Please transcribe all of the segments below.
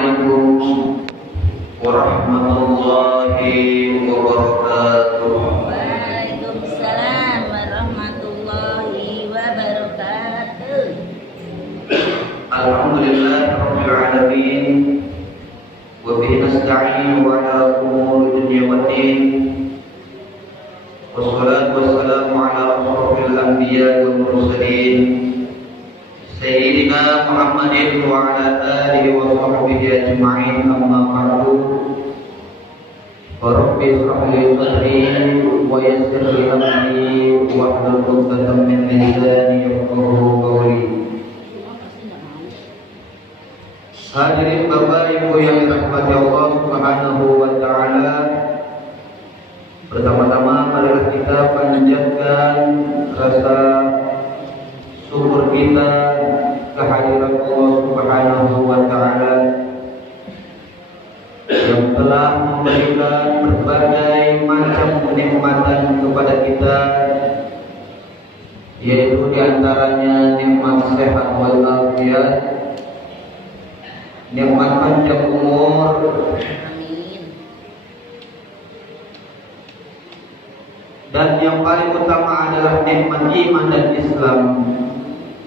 Assalamualaikum warahmatullahi wabarakatuh. Waalaikumsalam warahmatullahi wabarakatuh. Alhamdulillah rabbil alamin wa bihi nasta'in wa ala umuri dunya waddin. Wassalatu wassalamu ala asyrafil anbiya wal mursalin Sayyidina Muhammadin wa ala alihi wa sahbihi ajma'in, amma ba'du. Rabbi shrah li sadri wa yassir li amri wahlul 'uqdatam min lisani yafqahu qawli. Hadirin Bapak Ibu yang dirahmati Allah Subhanahu wa taala, pertama-tama marilah kita panjatkan rasa syukur kita kehadiran Allah Subhanahu wa taala yang telah memberikan berbagai macam kenikmatan kepada kita, yaitu diantaranya nikmat sehat wal afiat, nikmat panjang umur, dan yang paling utama adalah nikmat iman dan Islam.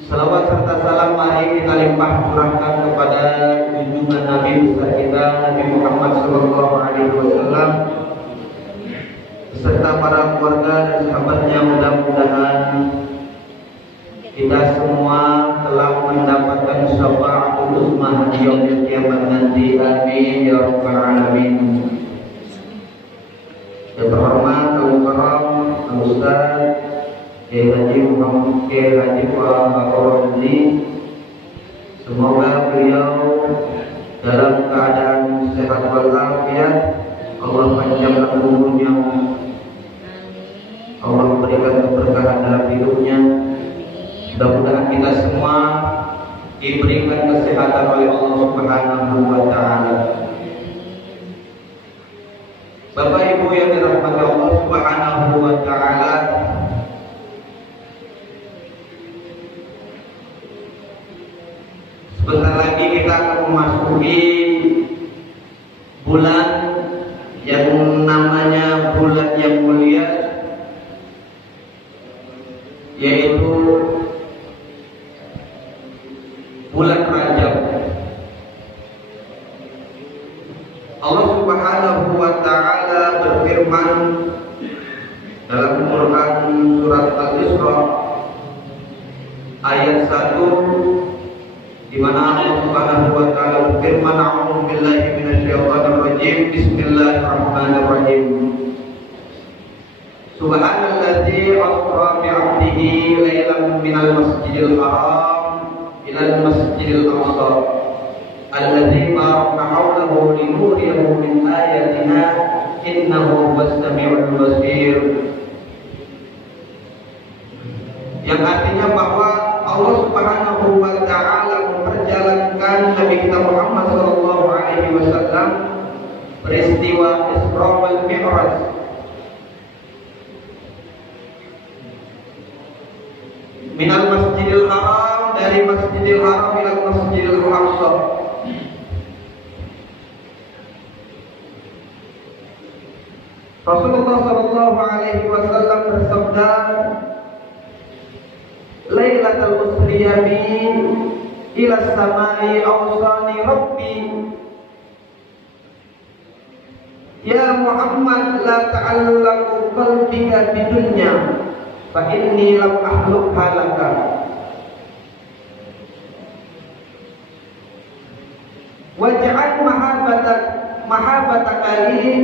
Salawat serta salam mari kita limpah curahkan kepada junjungan Nabi besar kita Nabi Muhammad sallallahu alaihi wasallam beserta para keluarga dan sahabatnya. Mudah-mudahan kita semua telah mendapatkan syafaatul uzma di yaumil kiamat nanti. Amin ya rabbal alamin. Yang terhormat Al-Mukarram Al-Ustaz Kiai Haji Muhammad Kiai Haji Al-Ramli, semoga beliau dalam keadaan sehat walafiat, Allah panjangkan umurnya, Allah memberikan keberkahan dalam hidupnya. Mudah-mudahan kita semua diberikan kesehatan oleh Allah Subhanahu wa taala. Bapak Ibu yang dirahmati Allah Subhanahu wa taala, sebentar lagi kita akan memasuki bulan yang namanya bulan yang mulia, yaitu bulan Rajab. Allah Subhanahu wa taala berfirman dalam Quran surat Al-Isra ayat 1, di mana Allah Subhanahu wa taala berfirman, a'udzu billahi minasyaitonir rajim, bismillahirrahmanirrahim. Subhanalladzi asra bi 'abdihi lailan minal masjidil haram ilal masjidil aqsa alladzi barakna hawlahu linuriyahu min ayatina innahu huwas samiul basir. Yang artinya bahwa Allah Subhanahu wa taala memperjalankan Nabi kita Muhammad sallallahu alaihi wasallam peristiwa Isra wal Mi'raj minal Masjidil Haram, dari Masjidil Haram ila Masjidil Aqsa. Rasulullah sallallahu alaihi wasallam bersabda, Lailatul usriya bi ila samai awsani rabbi ya Muhammad la ta'allaqu qalbika bidunya fa inni lam akhluqha laka. Waj'al mahabbataka li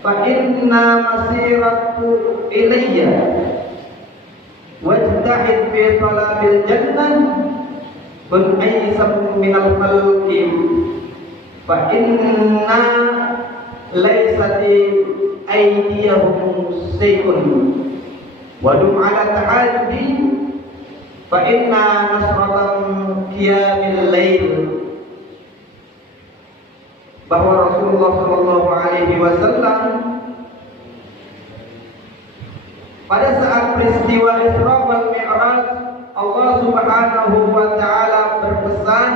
fa inna masiratu ilayya wajtahid fi talabil jannah kun aysam minal khalqi fa inna laysati aydiyahum sayun wa dum ala ta'addi fa inna nasratan qiyamil lail. Bahwa Rasulullah sallallahu alaihi wasallam pada saat peristiwa Isra wal Mi'raj, Allah Subhanahu wa taala berpesan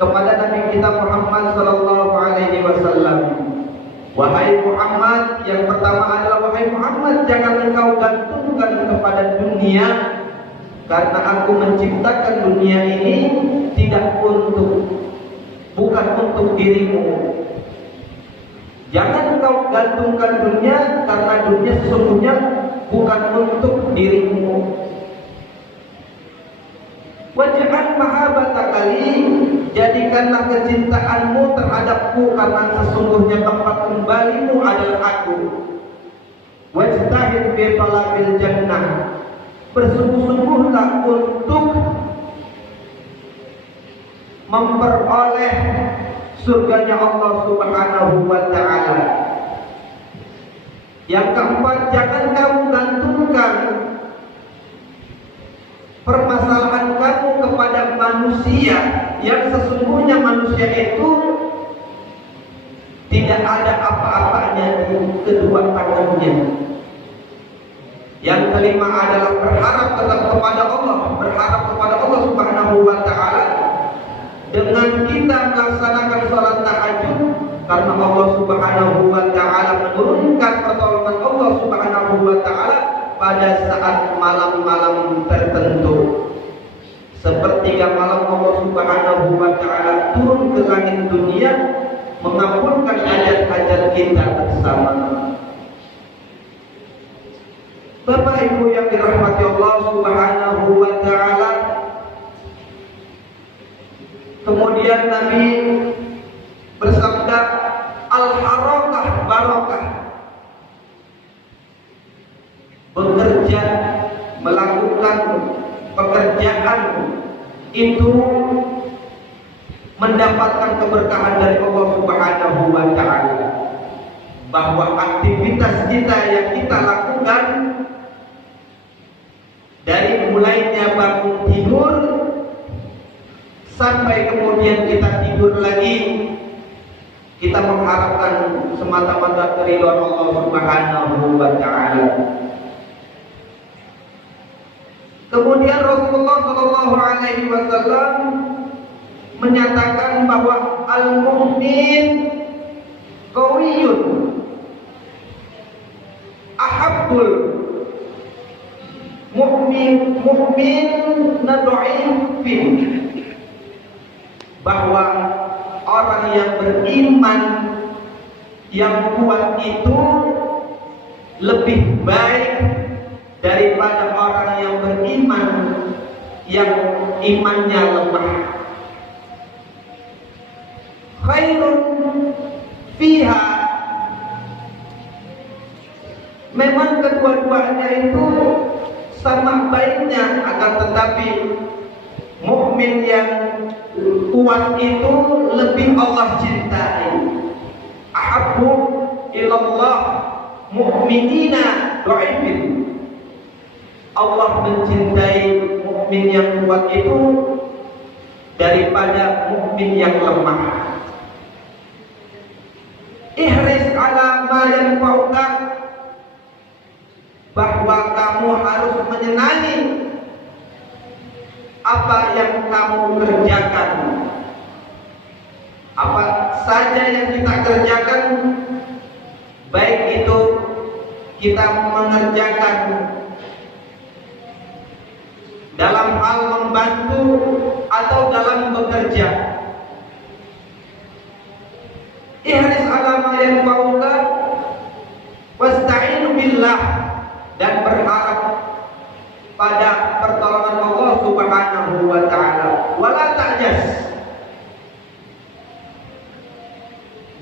kepada Nabi kita Muhammad sallallahu alaihi wasallam, wahai Muhammad, yang pertama adalah wahai Muhammad, jangan engkau gantungkan kepada dunia, karena aku menciptakan dunia ini bukan untuk dirimu. Jangan engkau gantungkan dunia, karena dunia sesungguhnya bukan untuk dirimu. Waj'al mahabbataka li, jadikanlah kecintaanmu terhadapku, karena sesungguhnya tempat kembalimu adalah aku. Wajtahid fi talabil jannah, bersungguh-sungguhlah untuk memperoleh surganya Allah Subhanahu wa ta'ala. Yang keempat, jangan kamu gantungkan permasalahan kamu kepada manusia, yang sesungguhnya manusia itu tidak ada apa-apanya di kedua tangannya. Yang kelima adalah berharap tetap kepada Allah, berharap kepada Allah Subhanahu wa ta'ala dengan kita melaksanakan sholat tahajud, karena Allah Subhanahu wa ta'ala menurunkan pertolongan Allah Subhanahu wa ta'ala pada saat malam-malam tertentu. Sepertiga malam Allah Subhanahu wa ta'ala turun ke langit dunia mengabulkan hajat-hajat kita bersama. Bapak Ibu yang dirahmati Allah Subhanahu wa ta'ala, kemudian Nabi bersabda, al-harakah barakah. Bekerja, melakukan pekerjaan itu mendapatkan keberkahan dari Allah Subhanahu wa ta'ala. Bahwa aktivitas kita yang kita lakukan, dari mulainya bangun tidur sampai kemudian kita tidur lagi, kita mengharapkan semata-mata keridhaan Allah Subhanahu wa ta'ala. Kemudian Rasulullah Shallallahu Alaihi Wasallam menyatakan bahwa al-mu'min qawiyun ahabbul mu'min dhaifin, bahwa orang yang beriman yang kuat itu lebih baik daripada orang yang beriman yang imannya lemah. Khairun fiha, memang kedua-duanya itu sama baiknya, akan tetapi mukmin yang kuat itu lebih Allah cintai. Ahabbu ilallah mu'minina dhaifin, Allah mencintai mukmin yang kuat itu daripada mukmin yang lemah. Ihris ala ma yanfa'uka, bahwa kamu harus menyenangi apa yang kamu kerjakan. Apa saja yang kita kerjakan, baik itu kita mengerjakan dalam hal membantu atau dalam bekerja. Ihris ala ma yanfa'uka wasta'inu billah, dan berharap pada pertolongan Allah Subhanahu wa ta'ala. Wala ta'jas,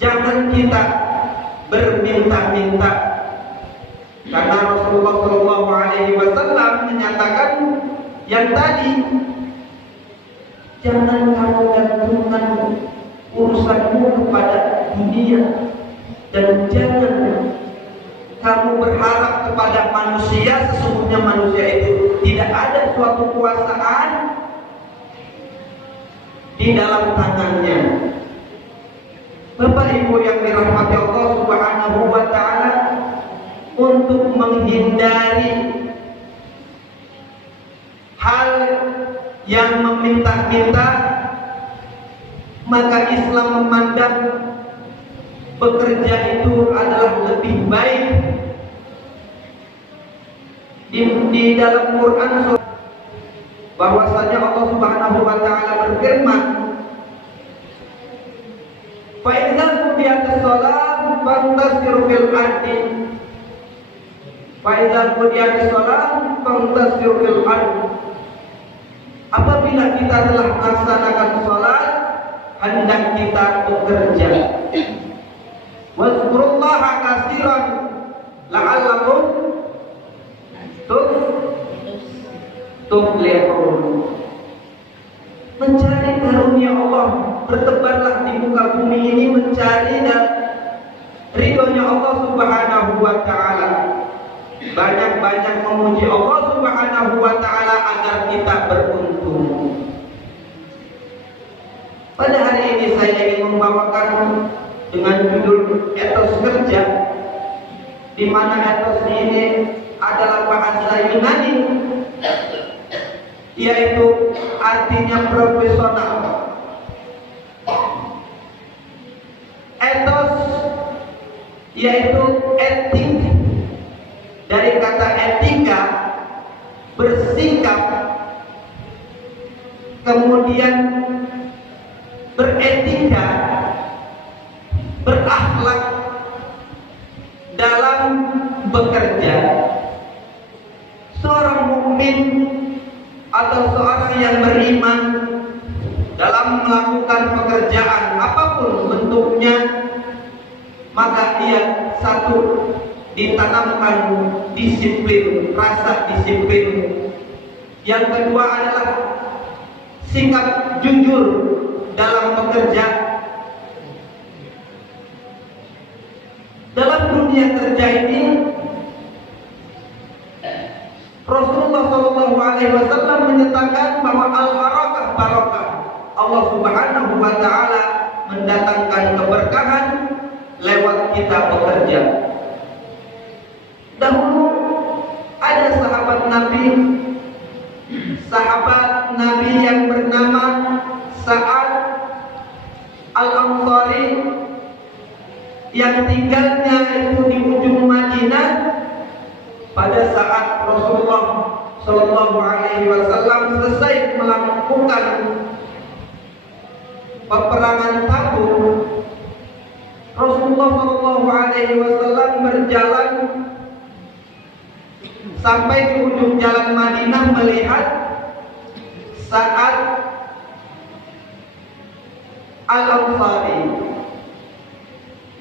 jangan kita berminta-minta, karena Rasulullah Shallallahu Alaihi Wasallam menyatakan yang tadi, jangan kamu gantungkan urusanmu kepada dunia, dan jangan kamu berharap kepada manusia, sesungguhnya manusia itu tidak ada suatu kuasaan di dalam tangannya. Bapak Ibu yang dirahmati Allah Subhanahu wa ta'ala, untuk menghindari hal yang meminta-minta, maka Islam memandang bekerja itu adalah lebih baik. Di dalam Quran bahwasanya Allah Subhanahu wa taala berfirman, "Fa idza qudiyatis shalah fantasiru fil ardi." Fa idza qudiyatis shalah fantasiru fil ardi. Apabila kita telah melaksanakan salat, hendak kita bekerja. Wazkurullaha katsiran la'allakum tuflihun. Mencari karunia Allah, bertebarlah di muka bumi ini mencari ridhonya Allah Subhanahu wa taala. Banyak-banyak memuji Allah Subhanahu wa taala agar kita beruntung. Pada hari ini saya ingin membawakan dengan judul etos kerja, di mana etos ini adalah bahasa Yunani, yaitu artinya profesional. Etos yaitu etik, dari kata etika, bersikap, kemudian beretika, berakhlak dalam bekerja. Seorang mukmin atau seorang yang beriman dalam melakukan pekerjaan apapun bentuknya, maka ia satu ditanamkan disiplin, rasa disiplin. Yang kedua adalah sikap jujur dalam bekerja. Dalam dunia kerja ini, Rasulullah SAW menyatakan bahwa al-barakah barakah. Allah Subhanahu wa taala mendatangkan keberkahan lewat kita bekerja. Dahulu ada sahabat Nabi yang bernama Sa'ad Al-Ansari, yang tinggalnya itu di ujung Madinah. Pada saat Rasulullah Shallallahu Alaihi Wasallam selesai melakukan peperangan Tabuk, Rasulullah Shallallahu Alaihi Wasallam berjalan sampai di ujung jalan Madinah melihat Sa'ad Al-Ansari.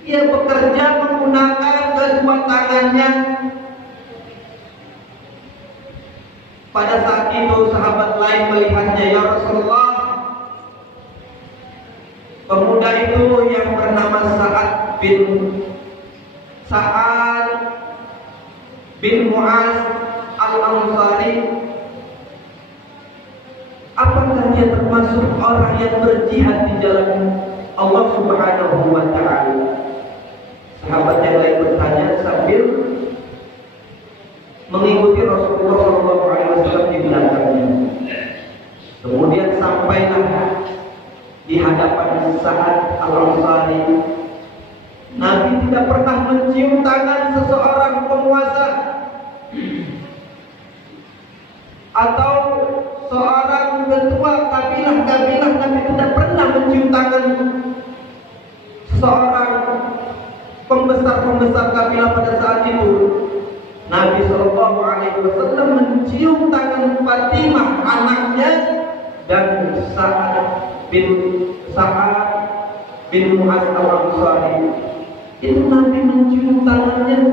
Ia bekerja menggunakan kedua tangannya. Pada saat itu sahabat lain melihatnya, "Ya Rasulullah, pemuda itu yang bernama Sa'ad bin Mu'az Al-Ansari, apakah dia termasuk orang yang berjihad di jalan Allah Subhanahu wa taala?" Sahabat yang lain bertanya sambil mengikuti Rasulullah SAW di belakangnya. Kemudian sampailah di hadapan Sa'ad Al-Ansari. Nabi tidak pernah mencium tangan seseorang penguasa atau seorang ketua kabilah-kabilah. Nabi tidak pernah mencium tangan seorang pembesar-pembesar kabilah pada saat itu. Nabi Shallallahu Alaihi Wasallam mencium tangan Fatimah anaknya dan Sa'ad bin Mu'az Al-Ansari. Itu Nabi mencium tangannya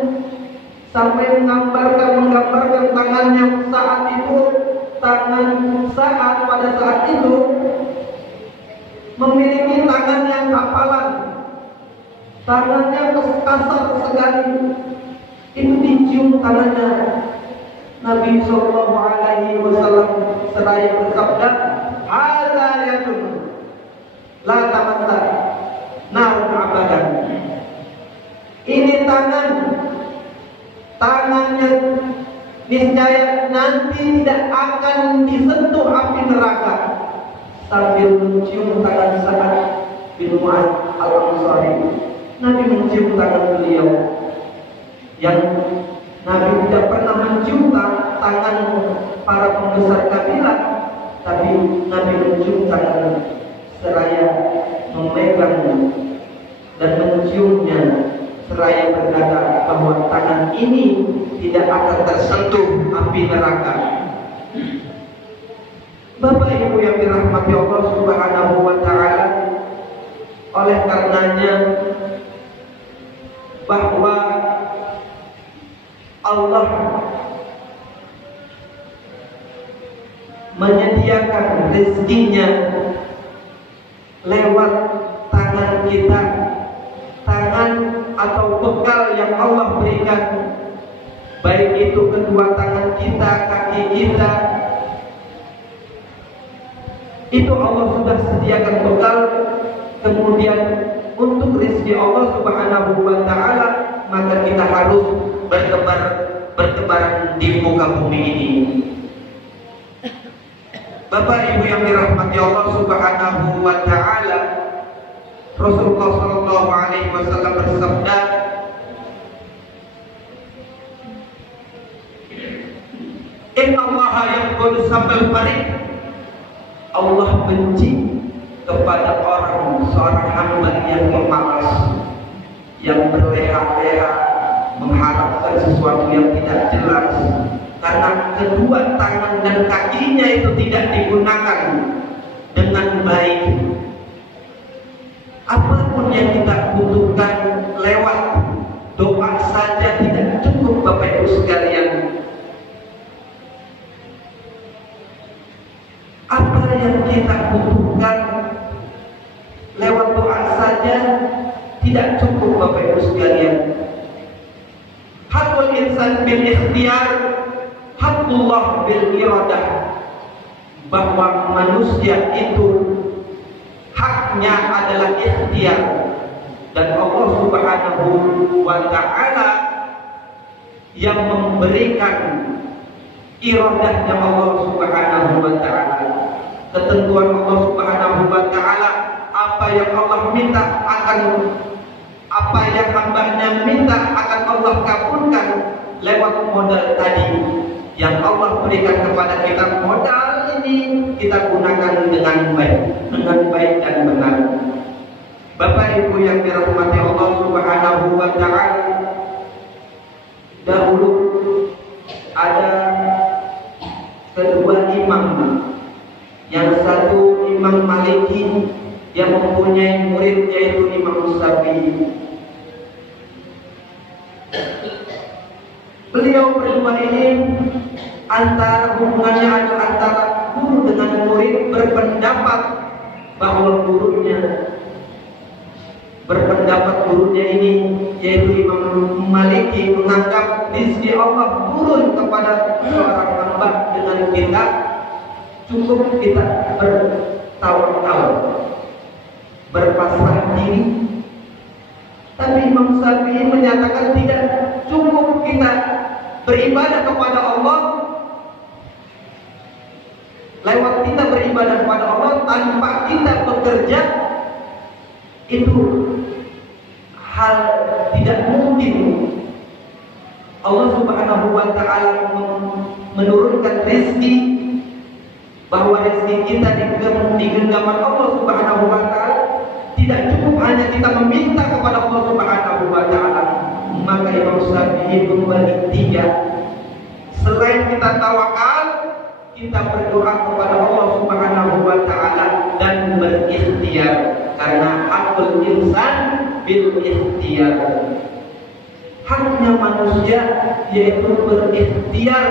sampai menggambarkan tangannya saat itu. Tangan Sa'ad pada saat itu memiliki tangan yang kapalan, tangannya kasar sekali. Itu dicium tangannya. Nabi Shallallahu Alaihi Wasallam seraya bersabda, "Hadza yadun la tamassa nar abadan." Ini tangannya niscaya nanti tidak akan disentuh api neraka. Sambil mencium tangan Sa'ad, Mu'adz Al-Ansari. Nabi mencium tangan beliau. Yang Nabi tidak pernah mencium tangan para pembesar kabilah, tapi Nabi mencium tangan seraya memegang dan menciumnya, seraya berkata bahwa tangan ini tidak akan tersentuh api neraka. Bapak Ibu yang dirahmati Allah Subhanahu wa taala, oleh karenanya bahwa Allah menyediakan rezekinya lewat tangan kita, tangan atau bekal yang Allah berikan, baik itu kedua tangan kita, kaki kita, itu Allah sudah sediakan bekal. Kemudian untuk rezeki Allah Subhanahu wa taala, maka kita harus bertebaran di muka bumi ini. Bapak Ibu yang dirahmati Allah Subhanahu wa taala, Rasulullah sallallahu alaihi wasallam bersabda, "Inna Allaha yaqulu sabal farid." Allah benci kepada seorang hamba yang pemalas, yang berleha-leha mengharapkan sesuatu yang tidak jelas, karena kedua tangan dan kakinya itu tidak digunakan dengan baik. Apapun yang kita butuhkan lewat doa saja tidak cukup, Bapak Ibu sekalian. Apa yang kita butuhkan lewat doa saja tidak cukup, Bapak Ibu sekalian. Hakul insan bil ikhtiyar, hakullah bil iradah. Bahwa manusia itu haknya adalah ikhtiar, dan Allah Subhanahu wa taala yang memberikan iradahnya Allah Subhanahu wa taala. Ketentuan Allah Subhanahu wa taala, apa yang Allah minta akan, apa yang hambanya minta akan Allah kabulkan lewat modal tadi yang Allah berikan kepada kita. Modal ini kita gunakan dengan baik dan benar. Bapak Ibu yang dirahmati Allah Subhanahu wa taala, dahulu ada kedua imam. Yang satu Imam Maliki yang mempunyai murid yaitu Imam Syafi'i. Beliau berdua ini antara hubungannya antara guru dengan murid berpendapat bahwa gurunya ini yaitu Imam Maliki menganggap rizki Allah turun kepada seorang hamba dengan kita cukup kita bertawakal, berpasrah diri. Tapi Imam Syafi'i menyatakan tidak cukup kita beribadah kepada Allah, lewat kita beribadah kepada Allah tanpa kita bekerja, itu hal tidak mungkin. Allah Subhanahu wa taala menurunkan rezeki, bahwa rezeki kita di genggaman Allah Subhanahu wa taala. Tidak cukup hanya kita meminta kepada Allah Subhanahu wa taala. Maka Imam Syafi'i membagi tiga. Selain kita tawakal, kita berdoa kepada Allah Subhanahu wa taala dan berikhtiar, karena hakul insan bil ikhtiar. Haknya manusia yaitu berikhtiar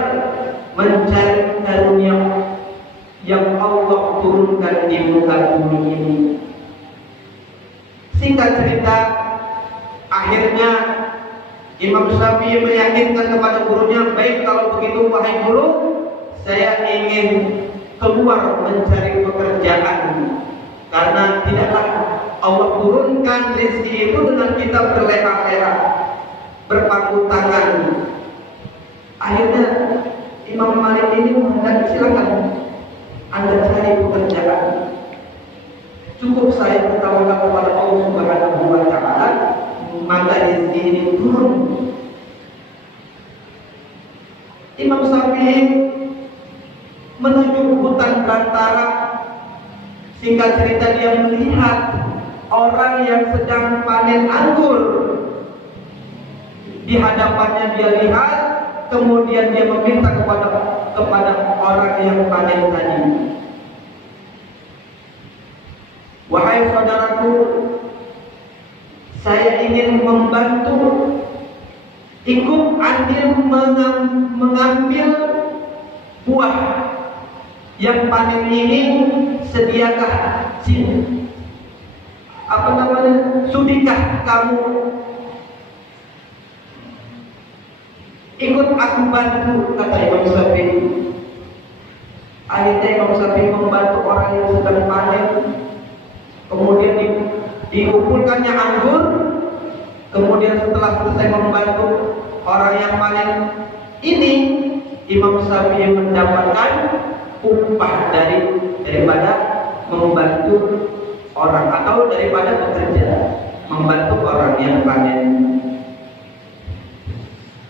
mencari karunia yang Allah turunkan di muka bumi ini. Singkat cerita, akhirnya Imam Syafi'i meyakinkan kepada gurunya, baik kalau begitu wahai guru, saya ingin keluar mencari pekerjaan, karena tidaklah Allah turunkan rezeki itu dengan kita berleha-leha, berpangku tangan. Akhirnya Imam Malik ini mengatakan, silakan Anda cari pekerjaan. cukup saya bertawakal kepada Allah Subhanahu wa taala, maka rezeki ini turun. Imam Syafi'i menuju hutan belantara. Singkat cerita, dia melihat orang yang sedang panen anggur. Di hadapannya dia lihat, kemudian dia meminta kepada orang yang panen tadi, "Wahai saudaraku, saya ingin membantu, ikut andil mengambil buah yang panen ini, sediakah sudikah kamu ikut aku bantu?" kata Imam Syafi'i. Akhirnya Imam Syafi'i membantu orang yang sedang panen. Kemudian dikumpulkannya anggur. Kemudian setelah selesai membantu orang yang panen ini, Imam Syafi'i mendapatkan upah daripada membantu orang, atau daripada bekerja membantu orang yang panen.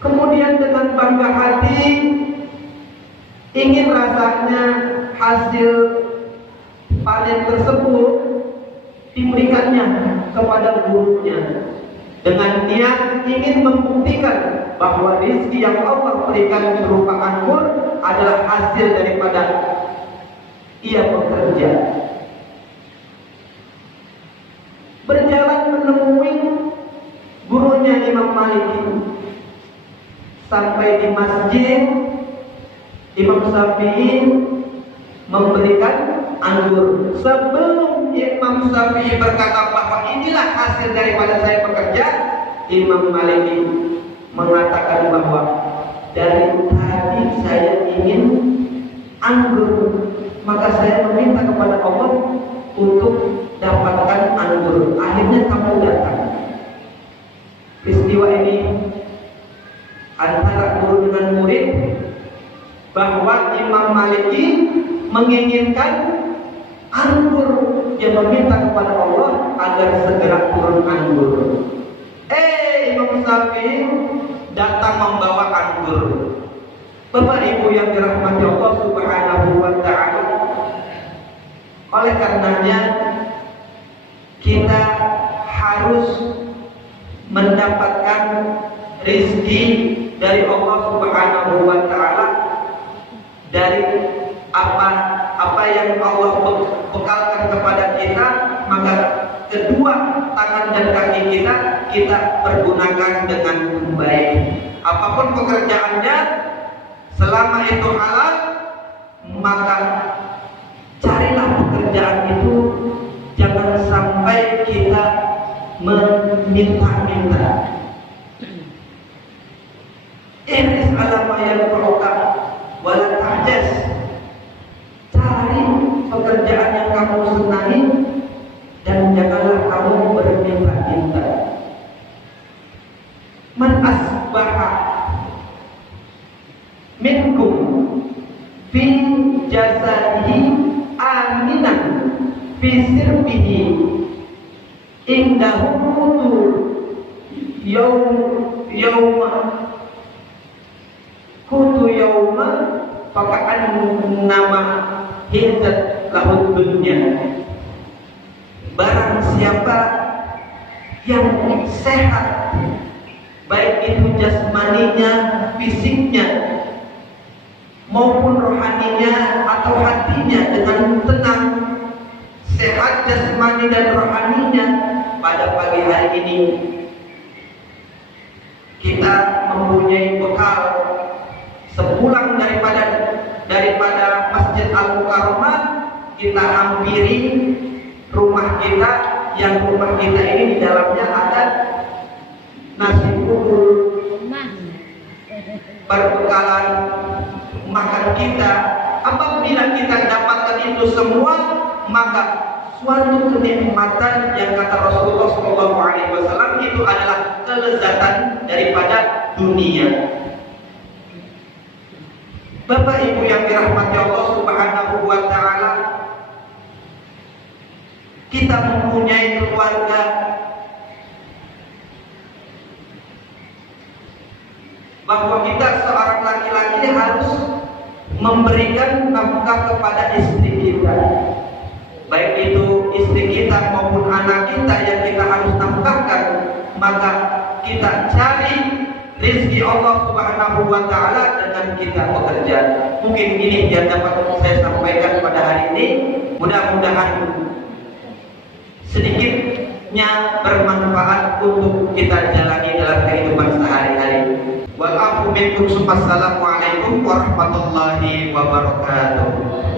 Kemudian dengan bangga hati ingin rasanya hasil panen tersebut diberikannya kepada gurunya, dengan niat ingin membuktikan bahwa rezeki yang Allah berikan berupa anggur adalah hasil daripada ia bekerja. Berjalan menemui gurunya Imam Maliki, sampai di masjid, Imam Syafi'i memberikan anggur. Sebelum Imam Syafi'i berkata bahwa inilah hasil daripada saya bekerja, Imam Maliki mengatakan bahwa dari tadi saya ingin anggur, maka saya meminta kepada Allah untuk dapatkan anggur. Akhirnya kamu datang. Peristiwa ini antara guru dengan murid, bahwa Imam Maliki menginginkan anggur, dia meminta kepada Allah agar segera turun anggur. Imam Syafi'i datang membawa anggur. Bapak Ibu yang dirahmati Allah Subhanahu wa taala, oleh karenanya kita harus mendapatkan rezeki dari Allah Subhanahu wa taala, dari apa yang Allah bekalkan kepada kita, maka kedua tangan dan kaki kita pergunakan dengan baik. Apapun pekerjaannya, selama itu halal, maka carilah pekerjaan itu. Jangan sampai kita meminta-minta. Ihris ala ma yanfa'uka wa la ta'jas. Cari pekerjaan yang kamu senangi dan janganlah kamu berminta-minta. Man asbaha minkum fi jasadihi aminan fi sirbihi indahu kutu yawma paka'an nama hizat lahud dunya. Barang siapa yang sehat, baik itu jasmaninya, fisiknya, maupun rohaninya atau hatinya, dengan tenang, sehat jasmani dan rohaninya, pada pagi hari ini kita mempunyai bekal. Sepulang daripada Masjid Al-Mukarramah, kita hampiri rumah kita, yang rumah kita ini di dalamnya ada nasi bubur, perbekalan makan kita. Apabila kita dapatkan itu semua, maka suatu kenikmatan yang kata Rasulullah SAW itu adalah kelezatan daripada dunia. Bapak Ibu yang dirahmati Allah Subhanahu wa taala, kita mempunyai keluarga, bahwa kita seorang laki-laki harus memberikan nafkah kepada istri kita, baik itu istri kita maupun anak kita yang kita harus nafkahkan. Maka kita cari rezeki Allah Subhanahu wa Ta'ala dengan kita bekerja. Mungkin ini yang dapat saya sampaikan pada hari ini. Mudah-mudahan sedikitnya bermanfaat untuk kita jalani dalam kehidupan sehari-hari. Wal afu minkum. Assalamualaikum warahmatullahi wabarakatuh.